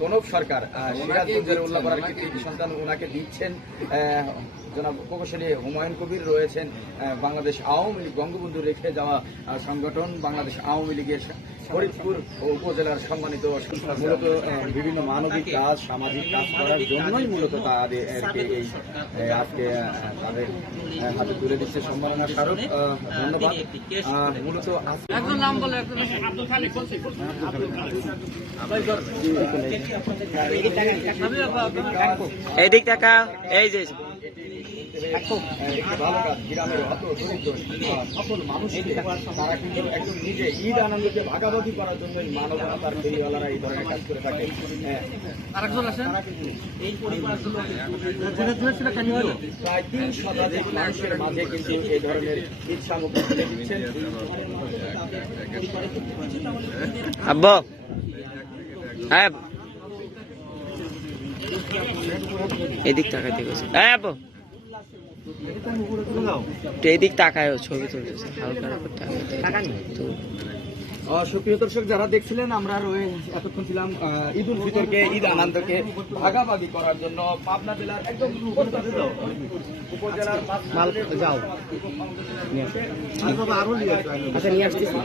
প্রণব সরকার সিরাজগঞ্জের উল্লাপাড়ার কৃতি সন্তান ওনাকে দিচ্ছেন। জনাব প্রকৌশলী হুমায়ুন কবির রয়েছেন বাংলাদেশ আওয়ামী লীগ বঙ্গবন্ধু রেখে যাওয়া সংগঠন বাংলাদেশ আওয়ামী লীগের ফরিদপুর উপজেলার সম্মানিত মূলত বিভিন্ন মানবিক কাজ সামাজিক কাজ করার জন্যই মূলত তাদেরকে এই আজকে তাদের হাতে তুলে দিচ্ছে সম্মাননা স্মারক। ধন্যবাদ। মূলত এদিক টাকা এই যে ভালো কাজ গ্রামের অত দরিদ্র সকল মানুষকে তারা কিন্তু একদম নিজে ঈদ আনন্দকে ভাগাভাগি করার জন্য মানবতার ফেরিওয়ালারা এই ধরনের কাজ করে থাকে। প্রায় 3 শতাধিক মানুষের মাঝে কিন্তু এই ধরনের ঈদ সামগ্রী তুলে দিচ্ছেন। আব্বা হ্যাঁ এদিক তাকাইতে গেছে হ্যাঁ আব্বা এদিক তাকায় ছবি তুলতেছে হালকা সুপ্রিয় দর্শক যারা দেখছিলেন আমরা এতক্ষণ ছিলাম ঈদ উল ফিতরকে ঈদ আনন্দকে ভাগাভাগি করার জন্য পাবনা জেলার একদম উপজেলার যাও নিয়ে আসতেছি।